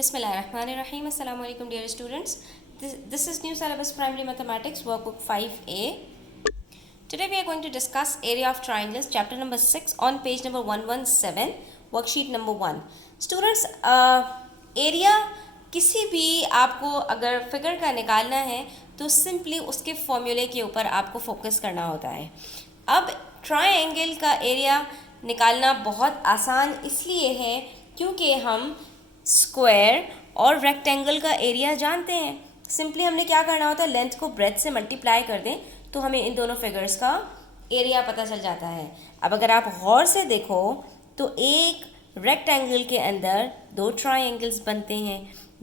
Bismillahirrahmanirrahim. Assalamu alaikum dear students. This is new syllabus primary mathematics workbook 5A. Today we are going to discuss area of triangles chapter number 6 on page number 117 worksheet number 1. Students area किसी भी आपको अगर figure का निकालना है तो simply उसके फॉर्मूले के ऊपर आपको फोकस करना होता है. अब ट्रायंगल का एरिया निकालना बहुत आसान इसलिए है क्योंकि हम स्क्वायर और रेक्टेंगल का एरिया जानते हैं. सिंपली हमने क्या करना होता है, लेंथ को ब्रेथ से मल्टीप्लाई कर दें तो हमें इन दोनों फिगर्स का एरिया पता चल जाता है. अब अगर आप गौर से देखो तो एक रेक्टेंगल के अंदर दो ट्रायंगल्स बनते हैं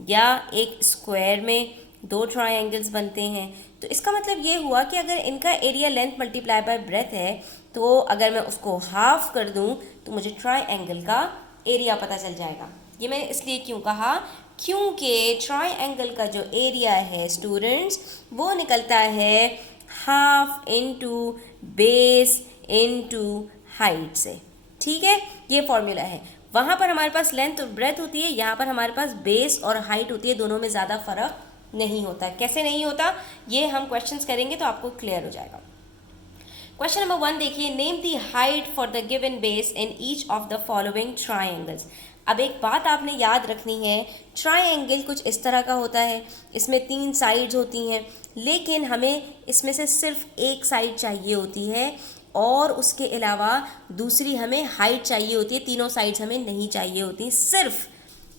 या एक स्क्वायर में दो ट्रायंगल्स बनते हैं. तो इसका मतलब ये हुआ कि अगर इनका area length multiply by breath है तो अगर मैं उसको हाफ कर दूं तो मुझे ट्रायंगल का एरिया पता चल जाएगा. ये मैंने इसलिए क्यों कहा, क्योंकि ट्रायंगल का जो एरिया है स्टूडेंट्स वो निकलता है half into base into height से. ठीक है, ये फॉर्मूला है. वहाँ पर हमारे पास लेंथ और ब्रेथ होती है, यहाँ पर हमारे पास बेस और हाइट होती है. दोनों में ज़्यादा फर्क नहीं होता. कैसे नहीं होता ये हम क्वेश्चंस करेंगे तो आपको क्लियर हो जाएगा. क्वेश्चन नंबर 1 देखिए, name the height for the given base in each of the following triangles. अब एक बात आपने याद रखनी है, ट्रायंगल कुछ इस तरह का होता है, इसमें 3 साइड्स होती हैं, लेकिन हमें इसमें से सिर्फ एक साइड चाहिए होती है और उसके अलावा दूसरी हमें हाइट चाहिए होती है. तीनों साइड्स हमें नहीं चाहिए होती. सिर्फ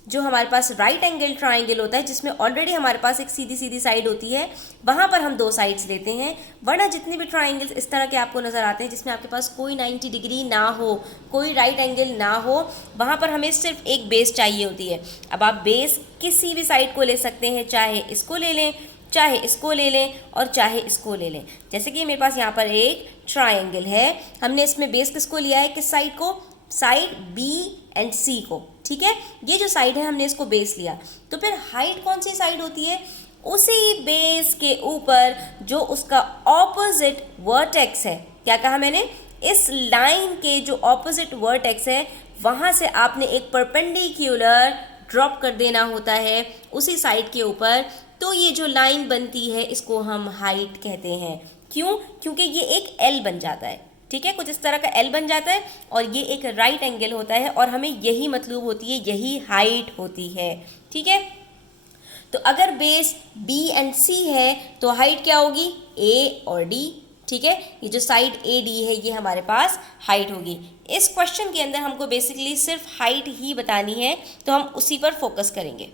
जो हमारे पास राइट एंगल ट्रायंगल होता है जिसमें ऑलरेडी हमारे पास एक सीधी सीधी साइड होती है, वहाँ पर हम दो साइड्स लेते हैं. वरना जितने भी ट्रायंगल्स इस तरह के आपको नज़र आते हैं जिसमें आपके पास कोई 90 डिग्री ना हो, कोई राइट एंगल ना हो, वहाँ पर हमें सिर्फ एक बेस चाहिए होती है. अब आप बेस किसी भी साइड को ले सकते हैं, चाहे इसको ले लें, चाहे इसको ले लें और चाहे इसको ले लें. जैसे कि मेरे पास यहाँ पर एक ट्रायंगल है, हमने इसमें बेस किसको लिया है, किस साइड को, साइड बी एंड सी को. ठीक है, ये जो साइड है हमने इसको बेस लिया. तो फिर हाइट कौन सी साइड होती है, उसी बेस के ऊपर जो उसका ऑपोजिट वर्टेक्स है. क्या कहा मैंने, इस लाइन के जो ऑपोजिट वर्टेक्स है वहाँ से आपने एक परपेंडिकुलर ड्रॉप कर देना होता है उसी साइड के ऊपर. तो ये जो लाइन बनती है इसको हम हाइट कहते हैं. क्यों, क्योंकि ये एक एल बन जाता है. ठीक है, कुछ इस तरह का एल बन जाता है और ये एक राइट एंगल होता है और हमें यही मतलब होती है, यही हाइट होती है. ठीक है, तो अगर बेस बी एंड सी है तो हाइट क्या होगी, ए और डी. ठीक है, ये जो साइड ए डी है ये हमारे पास हाइट होगी. इस क्वेश्चन के अंदर हमको बेसिकली सिर्फ हाइट ही बतानी है तो हम उसी पर फोकस करेंगे.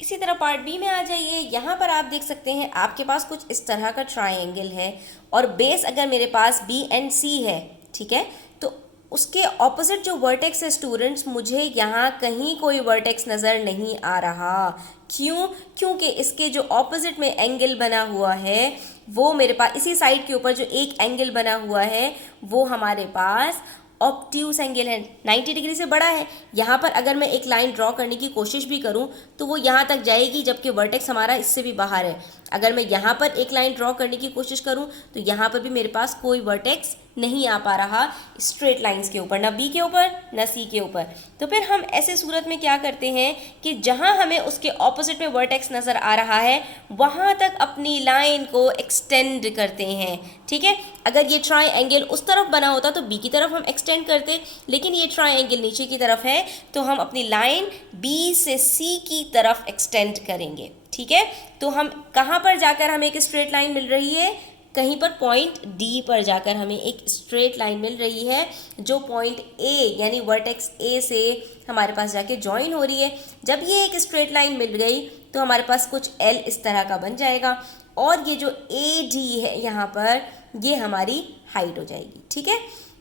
इसी तरह पार्ट बी में आ जाइए. यहाँ पर आप देख सकते हैं आपके पास कुछ इस तरह का ट्रायंगल है और बेस अगर मेरे पास बी एंड सी है, ठीक है, तो उसके ऑपोजिट जो वर्टेक्स है स्टूडेंट्स, मुझे यहाँ कहीं कोई वर्टेक्स नज़र नहीं आ रहा. क्यों, क्योंकि इसके जो ऑपोजिट में एंगल बना हुआ है वो मेरे पास इसी साइड के ऊपर जो एक एंगल बना हुआ है वो हमारे पास ऑब्ट्यूस एंगल है, 90 डिग्री से बड़ा है. यहाँ पर अगर मैं एक लाइन ड्रॉ करने की कोशिश भी करूँ तो वो यहाँ तक जाएगी जबकि वर्टेक्स हमारा इससे भी बाहर है. अगर मैं यहाँ पर एक लाइन ड्रॉ करने की कोशिश करूँ तो यहाँ पर भी मेरे पास कोई वर्टेक्स नहीं आ पा रहा स्ट्रेट लाइंस के ऊपर, ना बी के ऊपर ना सी के ऊपर. तो फिर हम ऐसे सूरत में क्या करते हैं कि जहाँ हमें उसके ऑपोजिट में वर्टेक्स नज़र आ रहा है वहाँ तक अपनी लाइन को एक्सटेंड करते हैं. ठीक है, अगर ये ट्रायंगल उस तरफ बना होता तो बी की तरफ हम एक्सटेंड करते, लेकिन ये ट्रायंगल नीचे की तरफ है तो हम अपनी लाइन बी से सी की तरफ एक्सटेंड करेंगे. ठीक है, तो हम कहाँ पर जाकर हमें एक स्ट्रेट लाइन मिल रही है, कहीं पर पॉइंट डी पर जाकर हमें एक स्ट्रेट लाइन मिल रही है जो पॉइंट ए यानी वर्टेक्स ए से हमारे पास जाके ज्वाइन हो रही है. जब ये एक स्ट्रेट लाइन मिल गई तो हमारे पास कुछ एल इस तरह का बन जाएगा और ये जो ए डी है यहाँ पर ये हमारी हाइट हो जाएगी. ठीक है,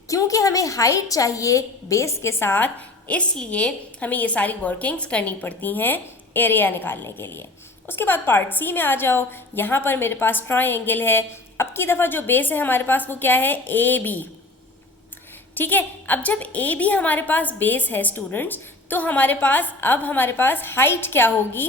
क्योंकि हमें हाइट चाहिए बेस के साथ, इसलिए हमें ये सारी वर्किंग्स करनी पड़ती हैं एरिया निकालने के लिए. उसके बाद पार्ट सी में आ जाओ. यहाँ पर मेरे पास ट्रायंगल है. अब की दफ़ा जो बेस है हमारे पास वो क्या है, ए बी. ठीक है, अब जब ए बी हमारे पास बेस है स्टूडेंट्स तो हमारे पास हाइट क्या होगी,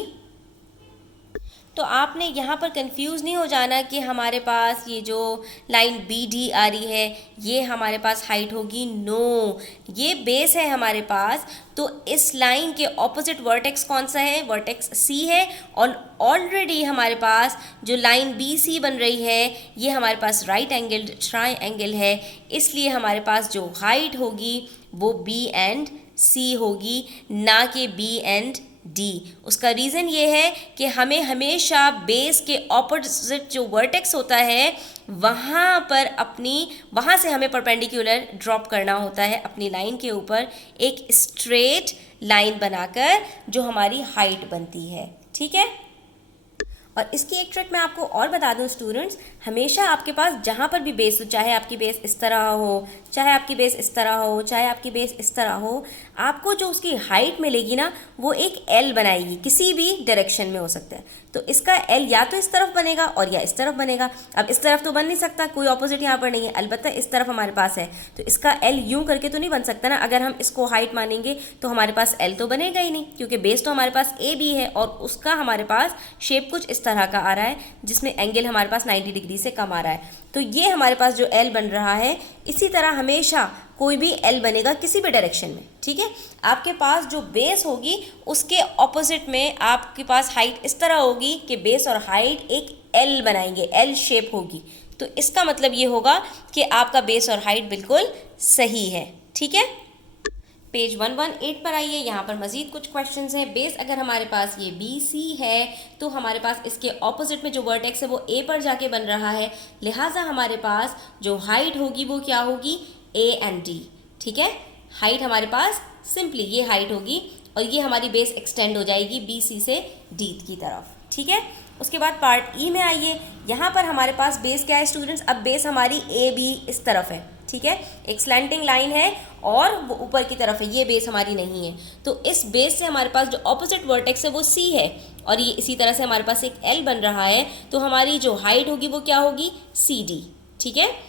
तो आपने यहाँ पर कंफ्यूज नहीं हो जाना कि हमारे पास ये जो लाइन बी डी आ रही है ये हमारे पास हाइट होगी। नो, ये बेस है हमारे पास, तो इस लाइन के ऑपोजिट वर्टेक्स कौन सा है? वर्टेक्स सी है। और ऑलरेडी हमारे पास जो लाइन बी सी बन रही है ये हमारे पास राइट एंगल्ड ट्राइंगल है, इसलिए हमारे पास जो हाइट होगी वो बी एंड सी होगी, ना कि बी एंड डी। उसका रीज़न ये है कि हमें हमेशा बेस के ऑपोजिट जो वर्टेक्स होता है वहाँ से हमें परपेंडिकुलर ड्रॉप करना होता है अपनी लाइन के ऊपर एक स्ट्रेट लाइन बनाकर, जो हमारी हाइट बनती है। ठीक है। और इसकी एक ट्रिक मैं आपको और बता दूं स्टूडेंट्स, हमेशा आपके पास जहाँ पर भी बेस हो, चाहे आपकी बेस इस तरह हो, चाहे आपकी बेस इस तरह हो, चाहे आपकी बेस इस तरह हो, आपको जो उसकी हाइट मिलेगी ना वो एक एल बनाएगी, किसी भी डायरेक्शन में हो सकता है। तो इसका एल या तो इस तरफ बनेगा और या इस तरफ बनेगा। अब इस तरफ तो बन नहीं सकता, कोई ऑपोजिट यहाँ पर नहीं है, अलबत्ता इस तरफ हमारे पास है, तो इसका एल यूं करके तो नहीं बन सकता ना। अगर हम इसको हाइट मानेंगे तो हमारे पास एल तो बनेगा ही नहीं, क्योंकि बेस तो हमारे पास ए बी है और उसका हमारे पास शेप कुछ इस तरह का आ रहा है जिसमें एंगल हमारे पास 90 डिग्री से कम आ रहा है। तो ये हमारे पास जो एल बन रहा है, इसी तरह हमेशा कोई भी एल बनेगा किसी भी डायरेक्शन में। ठीक है। आपके पास जो बेस होगी उसके ऑपोजिट में आपके पास हाइट इस तरह होगी कि बेस और हाइट एक एल बनाएंगे, एल शेप होगी। तो इसका मतलब ये होगा कि आपका बेस और हाइट बिल्कुल सही है। ठीक है। पेज 118 पर आइए, यहाँ पर मज़ीद कुछ क्वेश्चंस हैं। बेस अगर हमारे पास ये बी सी है तो हमारे पास इसके ऑपोजिट में जो वर्टेक्स है वो ए पर जाके बन रहा है, लिहाजा हमारे पास जो हाइट होगी वो क्या होगी? A and D. ठीक है। हाइट हमारे पास सिंपली ये हाइट होगी और ये हमारी बेस एक्सटेंड हो जाएगी बी सी से डी की तरफ। ठीक है। उसके बाद पार्ट ई में आइए, यहाँ पर हमारे पास बेस क्या है स्टूडेंट्स? अब बेस हमारी ए बी इस तरफ है। ठीक है। एक स्लैंटिंग लाइन है और वो ऊपर की तरफ है, ये बेस हमारी नहीं है। तो इस बेस से हमारे पास जो ऑपोजिट वर्टेक्स है वो सी है और ये इसी तरह से हमारे पास एक एल बन रहा है, तो हमारी जो हाइट होगी वो क्या होगी? C D. ठीक है।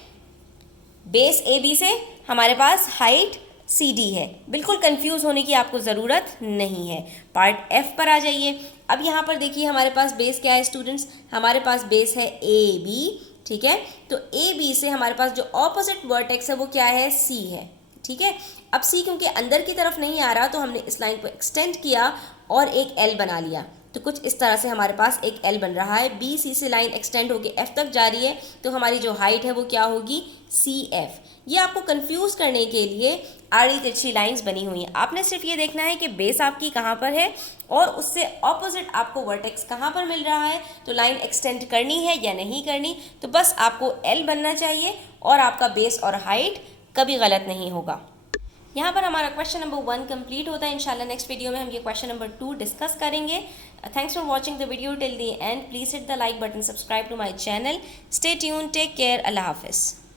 बेस ए बी से हमारे पास हाइट सी डी है, बिल्कुल कंफ्यूज होने की आपको ज़रूरत नहीं है। पार्ट एफ पर आ जाइए। अब यहाँ पर देखिए हमारे पास बेस क्या है स्टूडेंट्स? हमारे पास बेस है ए बी। ठीक है। तो ए बी से हमारे पास जो ऑपोजिट वर्टेक्स है वो क्या है? सी है। ठीक है। अब सी क्योंकि अंदर की तरफ नहीं आ रहा तो हमने इस लाइन को एक्सटेंड किया और एक एल बना लिया, तो कुछ इस तरह से हमारे पास एक एल बन रहा है। बी सी से लाइन एक्सटेंड होकर एफ तक जा रही है, तो हमारी जो हाइट है वो क्या होगी? C F. ये आपको कंफ्यूज करने के लिए आड़ी तिरछी लाइंस बनी हुई हैं। आपने सिर्फ ये देखना है कि बेस आपकी कहाँ पर है और उससे ऑपोजिट आपको वर्टेक्स कहाँ पर मिल रहा है, तो लाइन एक्सटेंड करनी है या नहीं करनी। तो बस आपको एल बनना चाहिए और आपका बेस और हाइट कभी गलत नहीं होगा। यहाँ पर हमारा क्वेश्चन नंबर 1 कंप्लीट होता है। इंशाल्लाह नेक्स्ट वीडियो में हम ये क्वेश्चन नंबर 2 डिस्कस करेंगे। Thanks for watching the video till the end. Please hit the like button, subscribe to my channel, stay tune, take care, अल्लाह हाफिज़।